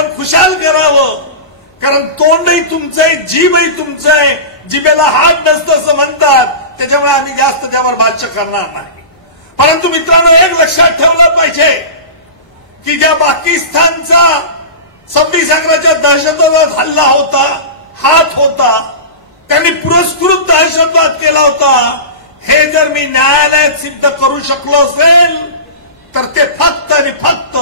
आपण खुशाल करावं, कारण तोंडही तुमचं आहे, जीभही तुमचं आहे, जिभेला हात नसतं असं म्हणतात, त्याच्यामुळे आम्ही जास्त त्यावर भाष्य करणार नाही. परंतु मित्रांनो, एक लक्षात ठेवलं पाहिजे की ज्या पाकिस्तानचा 26 अकराच्या दहशतवाद हल्ला होता, हात होता, त्यांनी पुरस्कृत दहशतवाद केला होता, हे जर मी न्यायालयात सिद्ध करू शकलो असेल तर ते फक्त आणि फक्त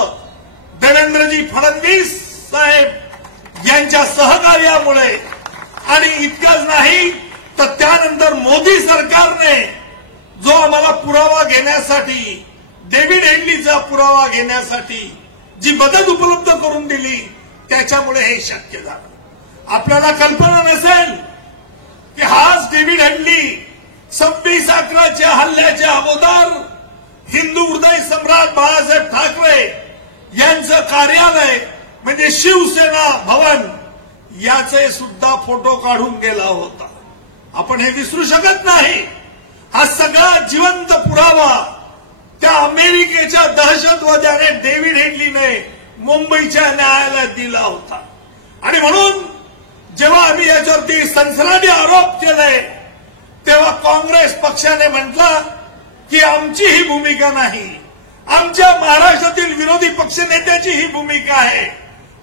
देवेंद्रजी फडणवीस साहेब यांच्या सहकार्यामुळे, आणि इतकंच नाही तर त्यानंतर मोदी सरकारने जो आम्हाला पुरावा घेण्यासाठी, डेव्हिड हेडलीचा पुरावा घेण्यासाठी जी मदत उपलब्ध करून दिली, त्याच्यामुळे हे शक्य झालं. आपल्याला कल्पना नसेल की हाच डेव्हिड हेडली 26 अकराच्या हल्ल्याच्या अगोदर हिंदू हृदय सम्राट बाळासाहेब ठाकरे यांचं कार्यालय म्हणजे शिवसेना भवन याचे सुद्धा फोटो काढून गेला होता. आपण हे विसरू शकत नाही. हा सगळा जिवंत पुरावा त्या अमेरिकेच्या दहशतवाद्याने डेव्हिड हेडलीने मुंबईच्या न्यायालयात दिला होता. आणि म्हणून जेव्हा आम्ही याच्यावरती सनसनाटी आरोप केले तेव्हा काँग्रेस पक्षाने म्हटलं की आमची ही भूमिका नाही, आमच्या महाराष्ट्रातील विरोधी पक्षनेत्याची ही भूमिका आहे.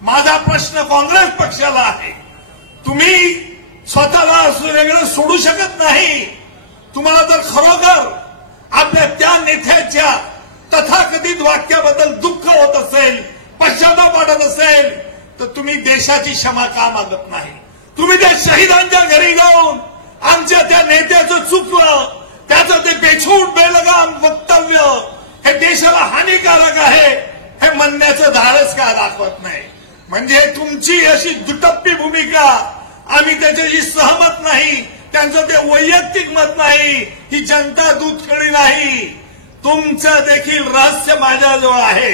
माझा प्रश्न काँग्रेस पक्षाला आहे, तुम्ही स्वतःला वेगळं सोडू शकत नाही. तुम्हाला जर खरोखर आपल्या त्या नेत्याच्या तथाकथित वाक्याबद्दल दुःख होत असेल, पश्चाताप वाटत असेल, तर तुम्ही देशाची क्षमा का मागत नाही? तुम्ही त्या शहीदांच्या घरी जाऊन आमच्या त्या नेत्याचं चुकलं, त्याचं ते बेछूट बेलगाम वक्तव्य हे देशाला हानिकारक आहे हे म्हणण्याचं धाडस का दाखवत नाही? म्हणजे तुमची अशी दुटप्पी भूमिका, आम्ही त्याच्याशी सहमत नाही, त्यांचं ते वैयक्तिक मत नाही, ही जनता दूधखडी नाही. तुमचं देखील रहस्य माझ्याजवळ आहे,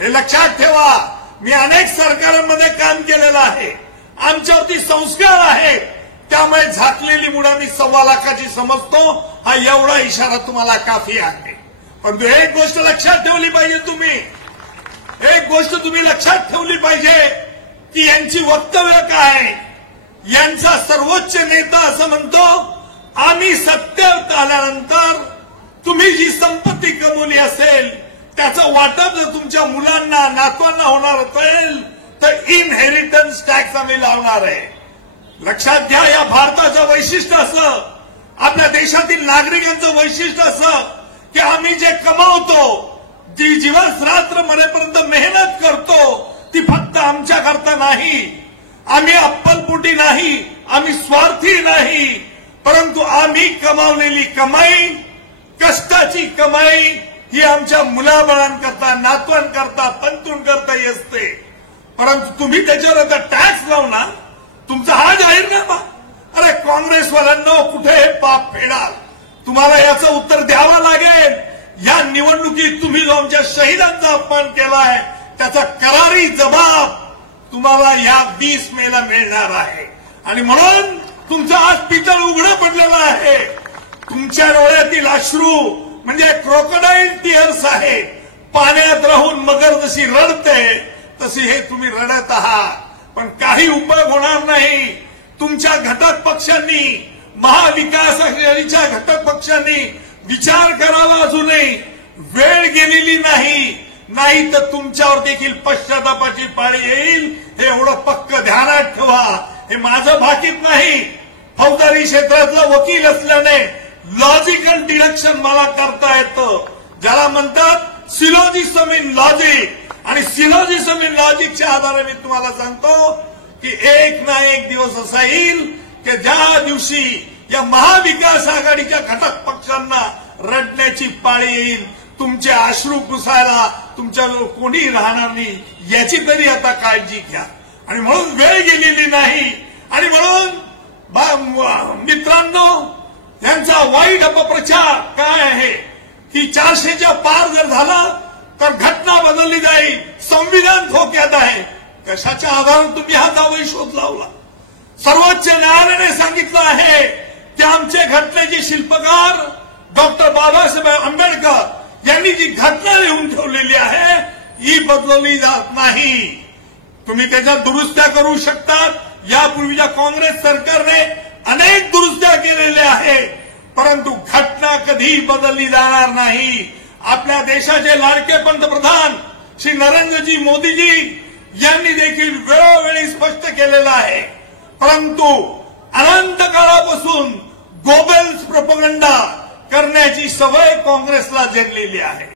हे लक्षात ठेवा. मी अनेक सरकारांमध्ये काम केलेलं आहे, आमच्यावरती संस्कार आहे, त्यामुळे झाकलेली मुळा मी 1.25 लाखाची समजतो. हा एवढा इशारा तुम्हाला काफी आहे. पण एक गोष्ट लक्षात ठेवली पाहिजे तुम्ही, एक गोष्ट तुम्ही लक्षात ठेवली पाहिजे की यांची वक्तव्य काय. यांचा सर्वोच्च नेता असं म्हणतो, आम्ही सत्तेत आल्यानंतर तुम्ही जी संपत्ती कमवली असेल त्याचं वाटप जर तुमच्या मुलांना नातवांना होणार असेल तर इनहेरिटन्स टॅक्स आम्ही लावणार आहे. लक्षात घ्या, या भारताचं वैशिष्ट्य असं, आपल्या देशातील नागरिकांचं वैशिष्ट्य असं की आम्ही जे कमावतो, जी दिवस रात्र मरेपर्यंत मेहनत करतो, ती फक्त आमच्याकरता नाही, आम्ही अप्पलपोटी नाही, आम्ही स्वार्थी नाही, परंतु आम्ही कमावलेली कमाई, कष्टाची कमाई ही आमच्या मुलाबाळांकरता, नातवांकरता, पंतूंकरताही असते. परंतु तुम्ही त्याच्यावर आता टॅक्स लावणार, तुमचा हा जाहीरनामा. अरे काँग्रेसवाल्यांनो, कुठे हे पाप फेडाल? तुम्हाला याचं उत्तर द्यावं लागेल. या निवडणुकीत तुम्ही जो आमच्या शहीदांचा अपमान केलाय त्याचा करारी जबाब तुम्हाला या 20 मेला मिळणार आहे. आणि म्हणून तुमचं आज पितळ उघडं पडलेलं आहे. तुमच्या डोळ्यातील अश्रू म्हणजे क्रोकोडाईल टीअर्स आहे. पाण्यात राहून मगर जशी रडते तशी हे तुम्ही रडत आहात, पण काही उपयोग होणार नाही. तुमच्या घटक पक्षांनी, महाविकास आघाडीच्या घटक पक्षांनी विचार करावा. अजूनही वेळ गेलेली नाही तर तुमच्यावर देखील पश्चातापाची पाळी येईल, हे एवढं पक्क ध्यानात ठेवा. हे माझं भाकीत नाही, फौजदारी क्षेत्रातला वकील असल्याने लॉजिकल डिडक्शन मला करता येतं. ज्याला म्हणतात सिलोजिझम इन लॉजिक. आणि सिलोजिझम इन लॉजिकच्या आधारे मी तुम्हाला सांगतो की एक ना एक दिवस असा येईल की ज्या दिवशी या महाविकास आघाडीच्या घटक पक्षांना रडण्याची पाळी येईल. तुमचे अश्रू पुसायला तुमच्याजवळ कोणी राहणार नाही, याची तरी आता काळजी घ्या. आणि म्हणून वेळ गेलेली नाही. आणि म्हणून मित्रांनो, यांचा वाईट अपप्रचार काय आहे की 400च्या पार जर झाला तर घटना बदलली जाईल, संविधान धोक्यात आहे. कशाच्या आधारावर तुम्ही हा दावा शोध लावला? सर्वोच्च न्यायालयाने सांगितलं आहे की आमचे घटनेचे शिल्पकार डॉक्टर बाबासाहेब आंबेडकर यांनी जी घटना लिहून ठेवलेली आहे ही बदलली जात नाही. तुम्ही त्याच्यात दुरुस्त्या करू शकतात. यापूर्वीच्या काँग्रेस सरकारने अनेक दुरुस्त्या केलेल्या आहेत, परंतु घटना कधी बदलली जाणार नाही. आपल्या देशाचे लाडके पंतप्रधान श्री नरेंद्रजी मोदीजी यांनी देखील वेळोवेळी स्पष्ट केलेलं आहे. परंतु अनंत काळापासून गोबेल्स प्रोपगंडा करण्याची सवय काँग्रेसला जडलेली आहे.